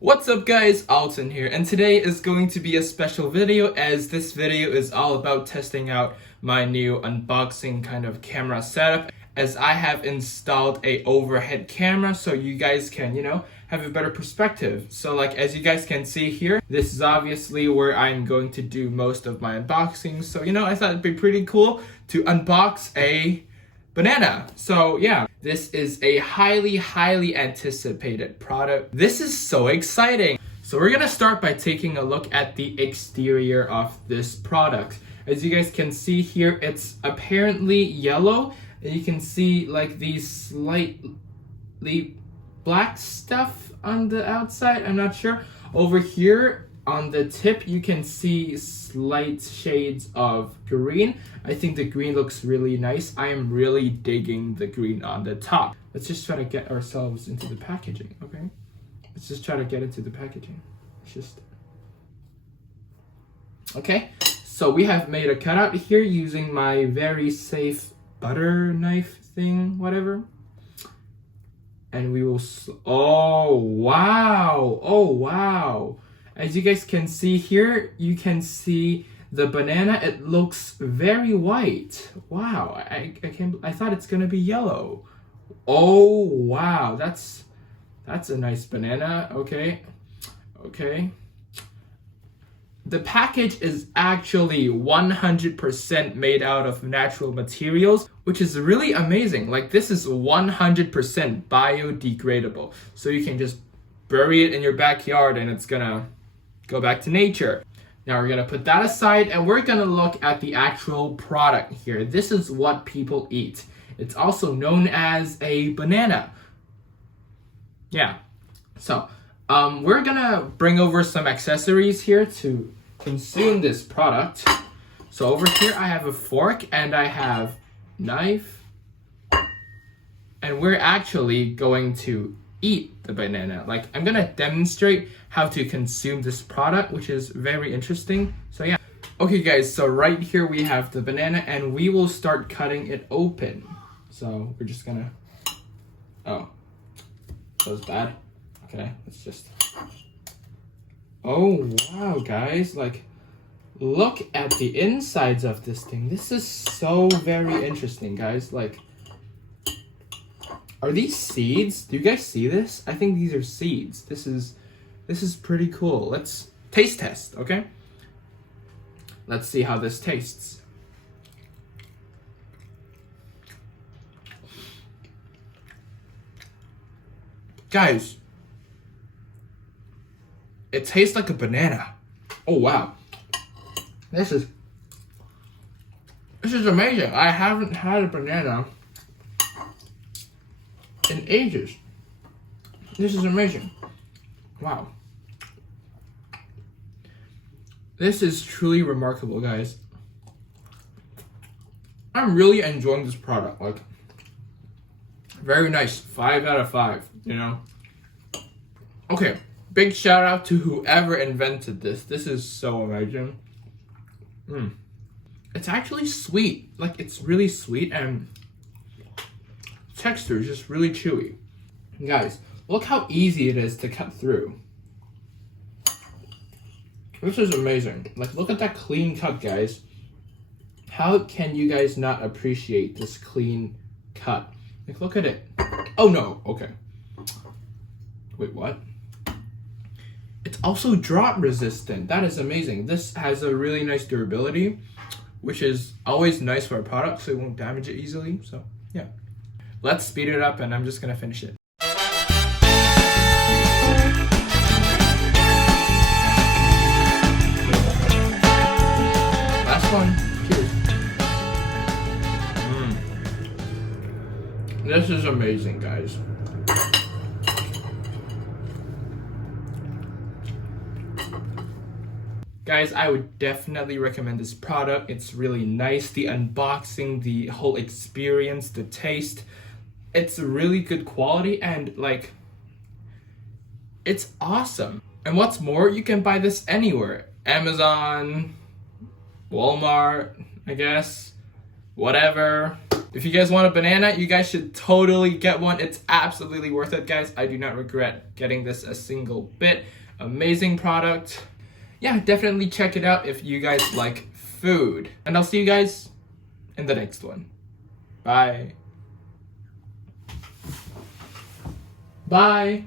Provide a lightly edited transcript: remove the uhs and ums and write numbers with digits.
What's up guys, Alton here, and today is going to be a special video as this video is all about testing out my new unboxing kind of camera setup, as I have installed a overhead camera so you guys can, have a better perspective. So like as you guys can see here, this is obviously where I'm going to do most of my unboxing. So I thought it'd be pretty cool to unbox a banana. So yeah, this is a highly anticipated product. This is so exciting. So we're gonna start by taking a look at the exterior of this product. As you guys can see here, it's apparently yellow, and you can see like these slightly black stuff on the outside. I'm not sure. Over here on the tip, you can see slight shades of green. I think the green looks really nice. I am really digging the green on the top. Let's just try to get ourselves into the packaging, okay? Let's just try to get into the packaging. Okay, so we have made a cutout here using my very safe butter knife thing, whatever. And we will, oh wow. As you guys can see here, you can see the banana. It looks very white. Wow, I thought it's gonna be yellow. Oh wow, that's a nice banana. Okay. The package is actually 100% made out of natural materials, which is really amazing. Like this is 100% biodegradable. So you can just bury it in your backyard and it's gonna go back to nature. Now we're gonna put that aside and we're gonna look at the actual product here. This is what people eat. It's also known as a banana. Yeah, so we're gonna bring over some accessories here to consume this product. So over here I have a fork and I have knife, and we're actually going to eat the banana. Like I'm gonna demonstrate how to consume this product, which is very interesting. So yeah. Okay guys, so right here we have the banana and we will start cutting it open. So we're just gonna, oh, that was bad. Okay, let's just, oh wow guys, like look at the insides of this thing. This is so very interesting guys. Like, are these seeds? Do you guys see this? I think these are seeds. This is pretty cool. Let's taste test, okay? Let's see how this tastes. Guys, it tastes like a banana. Oh wow. This is amazing. I haven't had a banana in ages. This is amazing. Wow. This is truly remarkable, guys. I'm really enjoying this product. Like, very nice. 5 out of 5, Okay, big shout out to whoever invented this. This is so amazing. It's actually sweet. Like, it's really sweet and texture is just really chewy. Guys, look how easy it is to cut through. This is amazing. Like, look at that clean cut, guys. How can you guys not appreciate this clean cut? Like, look at it. Oh no, okay. Wait, what? It's also drop resistant. That is amazing. This has a really nice durability, which is always nice for a product, so it won't damage it easily. So yeah, let's speed it up and I'm just gonna finish it. Last one. Cheers. This is amazing, guys. Guys, I would definitely recommend this product. It's really nice. The unboxing, the whole experience, the taste. It's really good quality and like, it's awesome. And what's more, you can buy this anywhere. Amazon, Walmart, I guess, whatever. If you guys want a banana, you guys should totally get one. It's absolutely worth it, guys. I do not regret getting this a single bit. Amazing product. Yeah, definitely check it out if you guys like food. And I'll see you guys in the next one. Bye. Bye.